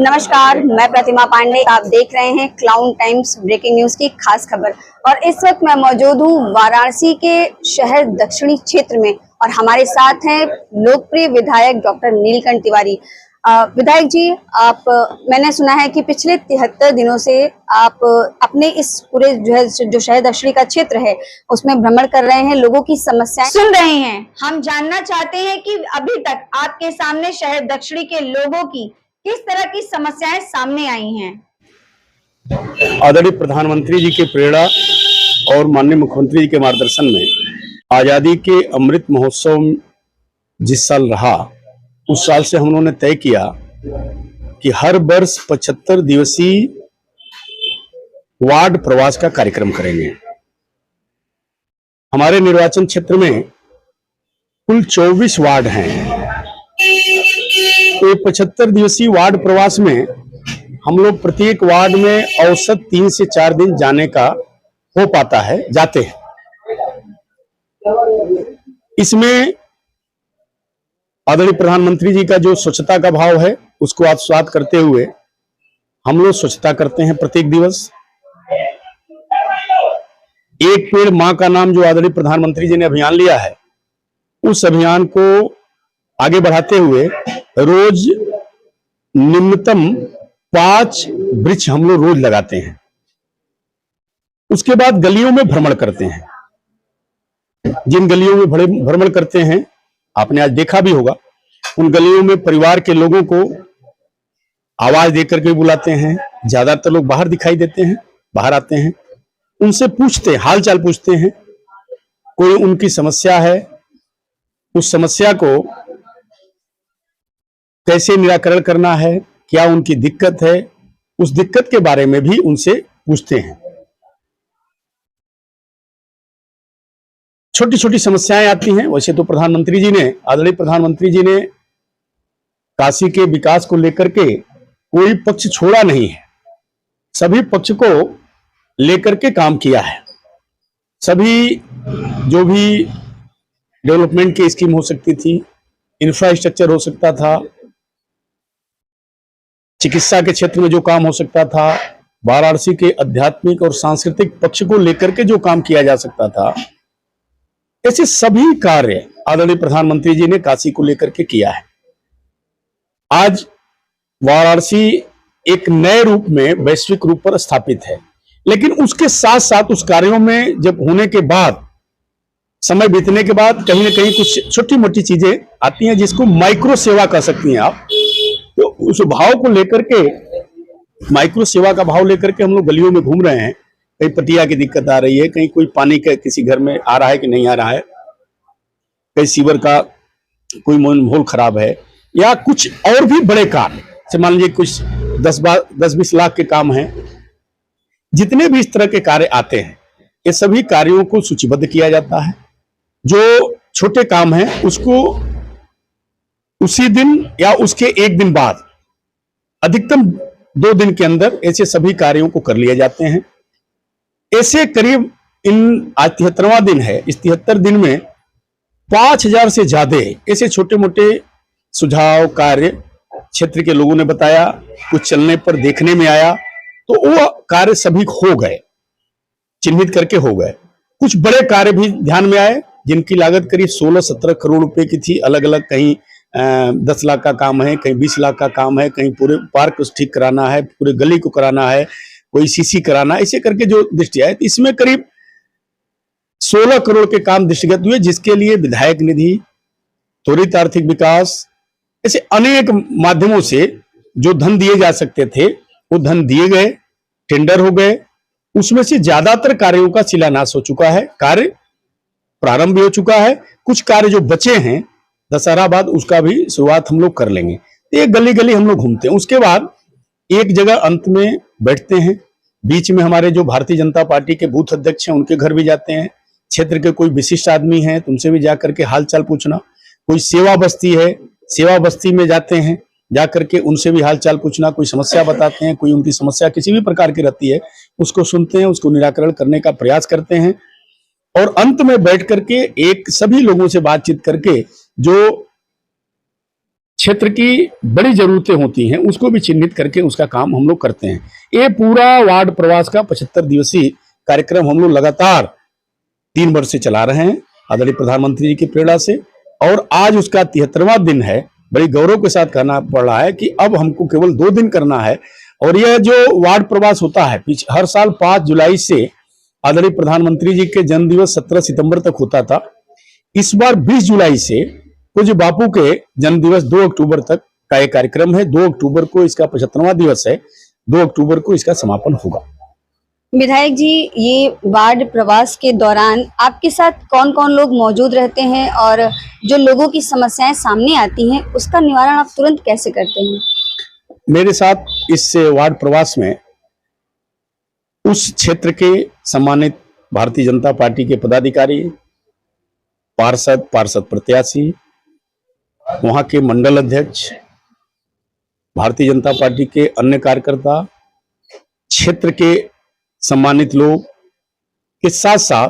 नमस्कार, मैं प्रतिमा पांडे। आप देख रहे हैं क्लाउन टाइम्स ब्रेकिंग न्यूज की खास खबर। और इस वक्त मैं मौजूद हूँ वाराणसी के शहर दक्षिणी क्षेत्र में और हमारे साथ हैं लोकप्रिय विधायक डॉक्टर नीलकंठ तिवारी। विधायक जी, आप मैंने सुना है कि पिछले 73 दिनों से आप अपने इस पूरे जो शहर दक्षिणी का क्षेत्र है उसमें भ्रमण कर रहे हैं, लोगों की समस्याएं सुन रहे हैं। हम जानना चाहते हैं कि अभी तक आपके सामने शहर दक्षिणी के लोगों की किस तरह की समस्याएं सामने आई हैं। आदरणीय प्रधानमंत्री जी के प्रेरणा और माननीय मुख्यमंत्री जी के मार्गदर्शन में आजादी के अमृत महोत्सव जिस साल रहा, उस साल से हम लोगों ने तय किया कि हर वर्ष 75 दिवसीय वार्ड प्रवास का कार्यक्रम करेंगे। हमारे निर्वाचन क्षेत्र में कुल 24 वार्ड हैं। तो 75 दिवसीय वार्ड प्रवास में हम लोग प्रत्येक वार्ड में औसत 3 से 4 दिन जाने का हो पाता है, जाते हैं। इसमें आदरणीय प्रधानमंत्री जी का जो स्वच्छता का भाव है उसको आत्मसात करते हुए हम लोग स्वच्छता करते हैं। प्रत्येक दिवस एक पेड़ मां का नाम जो आदरणीय प्रधानमंत्री जी ने अभियान लिया है, उस अभियान को आगे बढ़ाते हुए रोज निम्नतम 5 वृक्ष हम लोग रोज लगाते हैं। उसके बाद गलियों में भ्रमण करते हैं। जिन गलियों में भ्रमण करते हैं, आपने आज देखा भी होगा, उन गलियों में परिवार के लोगों को आवाज देकर के बुलाते हैं। ज्यादातर लोग बाहर दिखाई देते हैं, बाहर आते हैं, उनसे पूछते, हाल चाल पूछते हैं। कोई उनकी समस्या है, उस समस्या को कैसे निराकरण करना है, क्या उनकी दिक्कत है, उस दिक्कत के बारे में भी उनसे पूछते हैं। छोटी छोटी समस्याएं आती हैं। वैसे तो आदरणीय प्रधानमंत्री जी ने काशी के विकास को लेकर के कोई पक्ष छोड़ा नहीं है। सभी पक्ष को लेकर के काम किया है। सभी जो भी डेवलपमेंट की स्कीम हो सकती थी, इंफ्रास्ट्रक्चर हो सकता था, चिकित्सा के क्षेत्र में जो काम हो सकता था, वाराणसी के आध्यात्मिक और सांस्कृतिक पक्ष को लेकर के जो काम किया जा सकता था, ऐसे सभी कार्य आदरणीय प्रधानमंत्री जी ने काशी को लेकर के किया है। आज वाराणसी एक नए रूप में, वैश्विक रूप पर स्थापित है। लेकिन उसके साथ साथ उस कार्यों में जब होने के बाद, समय बीतने के बाद कहीं ना कहीं कुछ छोटी मोटी चीजें आती हैं जिसको माइक्रो सेवा कह सकती हैं आप। तो उस भाव को लेकर के, माइक्रो सेवा का भाव लेकर के हम लोग गलियों में घूम रहे हैं। कहीं पटिया की दिक्कत आ रही है, कहीं कोई पानी का किसी घर में आ रहा है कि नहीं आ रहा है, कहीं सीवर का कोई माहौल खराब है, या कुछ और भी बड़े काम, जैसे मान लीजिए कुछ 10-20 लाख के काम हैं। जितने भी इस तरह के कार्य आते हैं, ये सभी कार्यों को सूचीबद्ध किया जाता है। जो छोटे काम हैं उसको उसी दिन या उसके एक दिन बाद, अधिकतम 2 दिन के अंदर ऐसे सभी कार्यों को कर लिए जाते हैं। ऐसे करीब आज 73वां दिन है। इस 73 दिन में 5000 से ज्यादा ऐसे छोटे मोटे सुझाव कार्य क्षेत्र के लोगों ने बताया। कुछ चलने पर देखने में आया तो वो कार्य सभी हो गए, चिन्हित करके हो गए। कुछ बड़े कार्य भी ध्यान में आए जिनकी लागत करीब 16-17 करोड़ रुपए की थी। अलग अलग, कहीं 10 लाख का काम है, कहीं 20 लाख का काम है, कहीं पूरे पार्क ठीक कराना है, पूरे गली को कराना है, कोई सीसी कराना, ऐसे करके जो दृष्टि आए। इसमें करीब 16 करोड़ के काम दृष्टिगत हुए, जिसके लिए विधायक निधि, त्वरित आर्थिक विकास, ऐसे अनेक माध्यमों से जो धन दिए जा सकते थे वो धन दिए गए, टेंडर हो गए। उसमें से ज्यादातर कार्यों का शिलान्यास हो चुका है, कार्य प्रारंभ भी हो चुका है। कुछ कार्य जो बचे हैं दशहरा बाद उसका भी शुरुआत हम लोग कर लेंगे। एक गली गली हम लोग घूमते हैं, उसके बाद एक जगह अंत में बैठते हैं। बीच में हमारे जो भारतीय जनता पार्टी के बूथ अध्यक्ष हैं उनके घर भी जाते हैं। क्षेत्र के कोई विशिष्ट आदमी हैं तो उनसे भी जाकर के हाल चाल पूछना। कोई सेवा बस्ती है, सेवा बस्ती में जाते हैं, जाकर के उनसे भी हाल चाल पूछना। कोई समस्या बताते हैं, कोई उनकी समस्या किसी भी प्रकार की रहती है उसको सुनते हैं, उसको निराकरण करने का प्रयास करते हैं। और अंत में बैठ करके एक सभी लोगों से बातचीत करके जो क्षेत्र की बड़ी जरूरतें होती हैं उसको भी चिन्हित करके उसका काम हम लोग करते हैं। ये पूरा वार्ड प्रवास का 75 दिवसीय कार्यक्रम हम लोग लगातार 3 वर्ष से चला रहे हैं आदरणीय प्रधानमंत्री जी की प्रेरणा से, और आज उसका 73वां दिन है। बड़ी गौरव के साथ कहना पड़ रहा है कि अब हमको केवल 2 दिन करना है। और यह जो वार्ड प्रवास होता है हर साल 5 जुलाई से आदरणीय प्रधानमंत्री जी के जन्म दिवस 17 सितंबर तक होता था। इस बार 20 जुलाई से पूज्य बापू के जन्म दिवस 2 अक्टूबर तक का एक कार्यक्रम है। 2 अक्टूबर को इसका 75वां दिवस है। 2 अक्टूबर को इसका समापन होगा। विधायक जी, ये वार्ड प्रवास के दौरान आपके साथ कौन कौन लोग मौजूद रहते हैं और जो लोगों की समस्याएं सामने आती हैं उसका निवारण आप तुरंत कैसे करते हैं? मेरे साथ इस वार्ड प्रवास में उस क्षेत्र के सम्मानित भारतीय जनता पार्टी के पदाधिकारी, पार्षद प्रत्याशी, वहां के मंडल अध्यक्ष, भारतीय जनता पार्टी के अन्य कार्यकर्ता, क्षेत्र के सम्मानित लोग के साथ साथ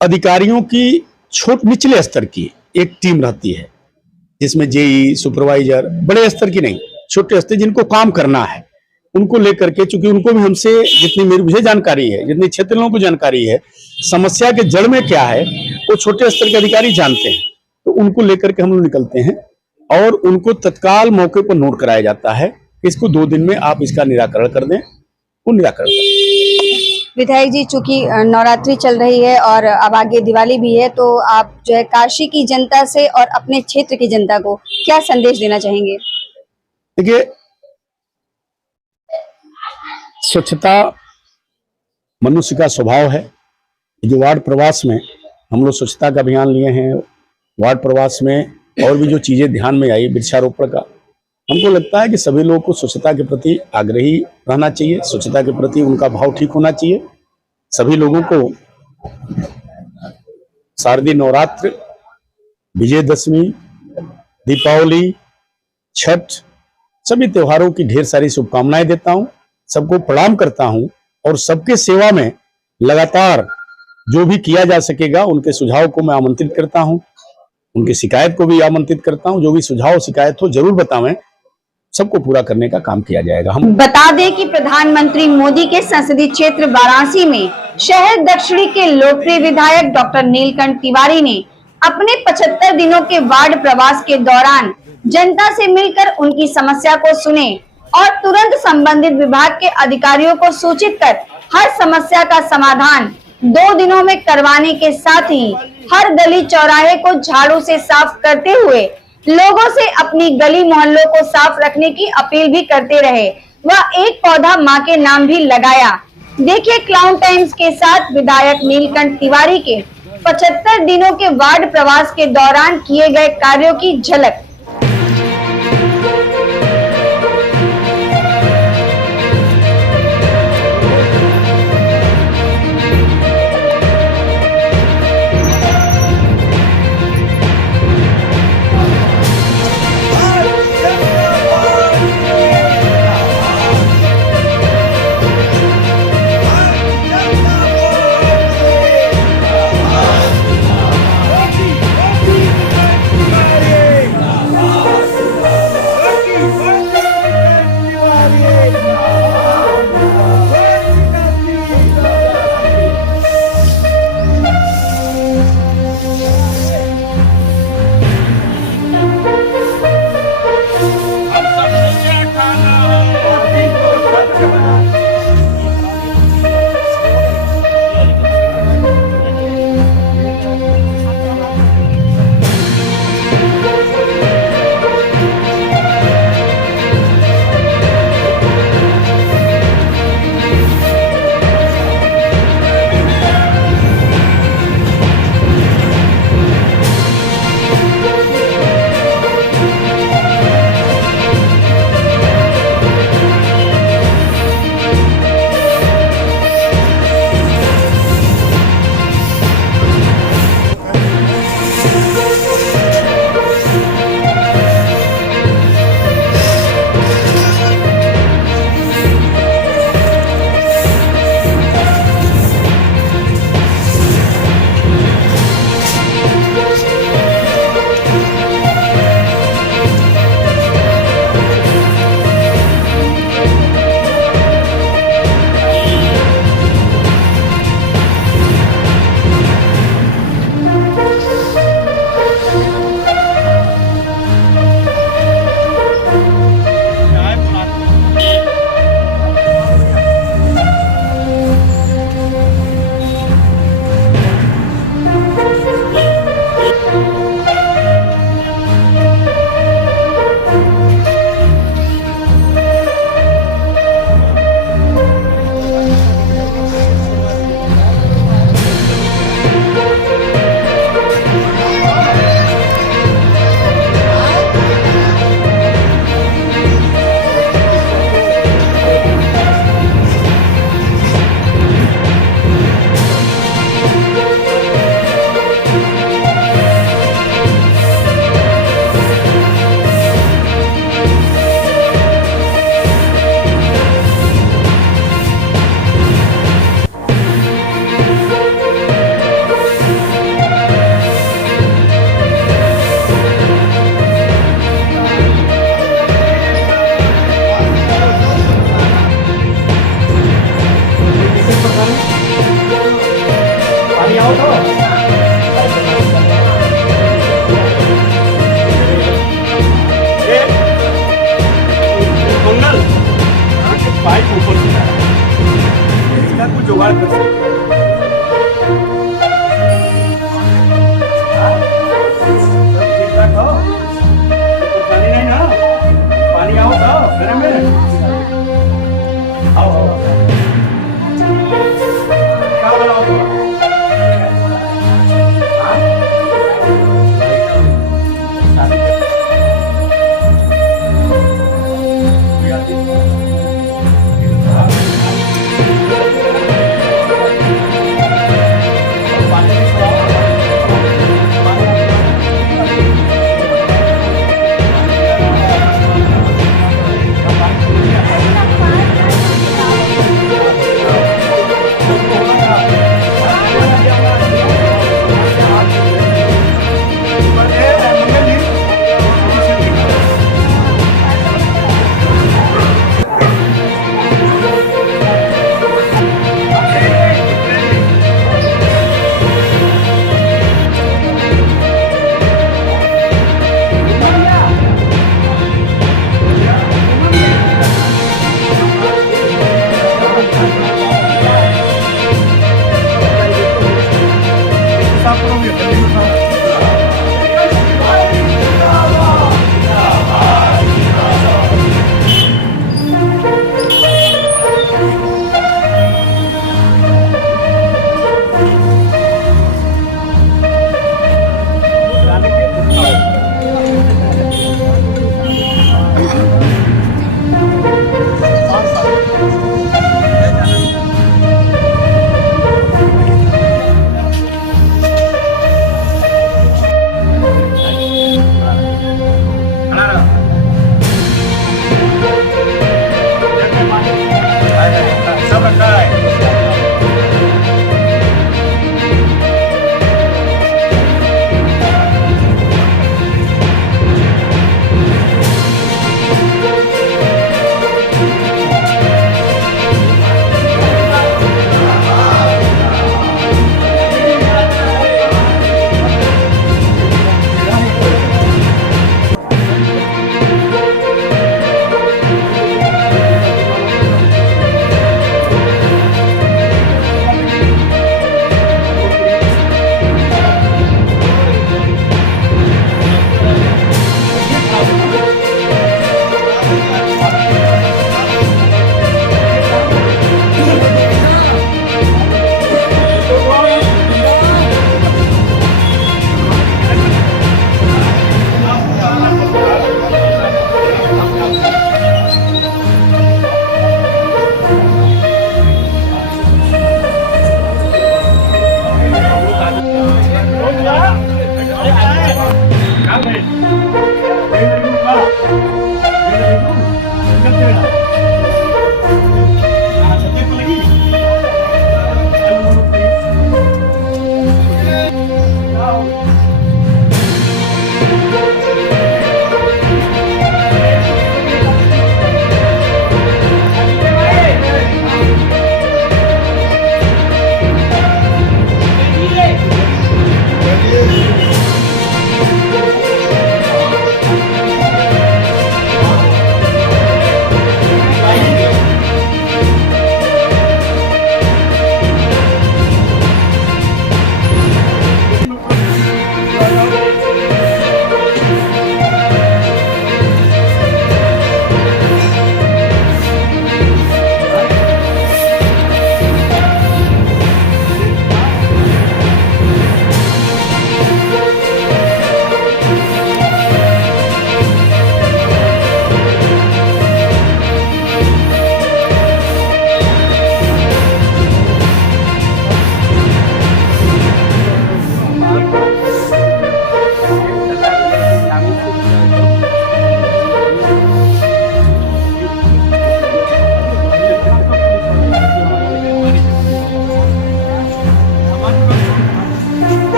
अधिकारियों की निचले स्तर की एक टीम रहती है जिसमें जेई, सुपरवाइजर, बड़े स्तर की नहीं, छोटे स्तर जिनको काम करना है उनको लेकर के, चूंकि उनको भी हमसे जितनी मुझे जानकारी है, जितनी क्षेत्र लोगों को जानकारी है, समस्या के जड़ में क्या है वो छोटे स्तर के अधिकारी जानते हैं। तो उनको लेकर के हम लोग निकलते हैं और उनको तत्काल मौके पर नोट कराया जाता है। इसको 2 दिन में आप इसका निराकरण कर दें, वो निराकरण कर दें। विधायक जी, चूंकि नवरात्रि चल रही है और अब आगे दिवाली भी है, तो आप जो है काशी की जनता से और अपने क्षेत्र की जनता को क्या संदेश देना चाहेंगे? देखिए, स्वच्छता मनुष्य का स्वभाव है। जो वार्ड प्रवास में हम लोग स्वच्छता का अभियान लिए हैं, वार्ड प्रवास में और भी जो चीजें ध्यान में आई, वृक्षारोपण का, हमको लगता है कि सभी लोगों को स्वच्छता के प्रति आग्रही रहना चाहिए, स्वच्छता के प्रति उनका भाव ठीक होना चाहिए। सभी लोगों को शारदीय नवरात्र, विजयदशमी, दीपावली, छठ, सभी त्योहारों की ढेर सारी शुभकामनाएं देता हूं, सबको प्रणाम करता हूं और सबके सेवा में लगातार जो भी किया जा सकेगा उनके सुझाव को मैं आमंत्रित करता हूं, उनकी शिकायत को भी आमंत्रित करता हूं। जो भी सुझाव शिकायत हो जरूर बतावें, सबको पूरा करने का काम किया जाएगा। हम बता दें कि प्रधानमंत्री मोदी के संसदीय क्षेत्र वाराणसी में शहर दक्षिणी के लोकप्रिय विधायक डॉक्टर नीलकंठ तिवारी ने अपने 75 दिनों के वार्ड प्रवास के दौरान जनता से मिलकर उनकी समस्या को सुने और तुरंत संबंधित विभाग के अधिकारियों को सूचित कर हर समस्या का समाधान 2 दिनों में करवाने के साथ ही हर गली चौराहे को झाड़ू से साफ करते हुए लोगों से अपनी गली मोहल्लों को साफ रखने की अपील भी करते रहे। वह एक पौधा मां के नाम भी लगाया। देखिए क्लाउन टाइम्स के साथ विधायक नीलकंठ तिवारी के 75 दिनों के वार्ड प्रवास के दौरान किए गए कार्यों की झलक। आओ तो मंगल पाइप ऊपर गिरा है, इसका कुछ जुगाड़ कर सकते हैं। सब ठीक-ठाक हो? तो पानी नहीं ना? पानी आओ तो मेरे में आओ क्या बनाओ तो?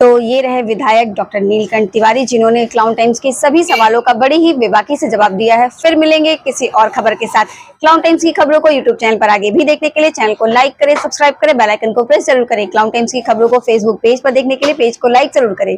तो ये रहे विधायक डॉक्टर नीलकंठ तिवारी, जिन्होंने क्लाउन टाइम्स के सभी सवालों का बड़ी ही बेबाकी से जवाब दिया है। फिर मिलेंगे किसी और खबर के साथ। क्लाउन टाइम्स की खबरों को यूट्यूब चैनल पर आगे भी देखने के लिए चैनल को लाइक करें, सब्सक्राइब करें, बेल आइकन को प्रेस जरूर करें। क्लाउन टाइम्स की खबरों को फेसबुक पेज पर देखने के लिए पेज को लाइक जरूर करें।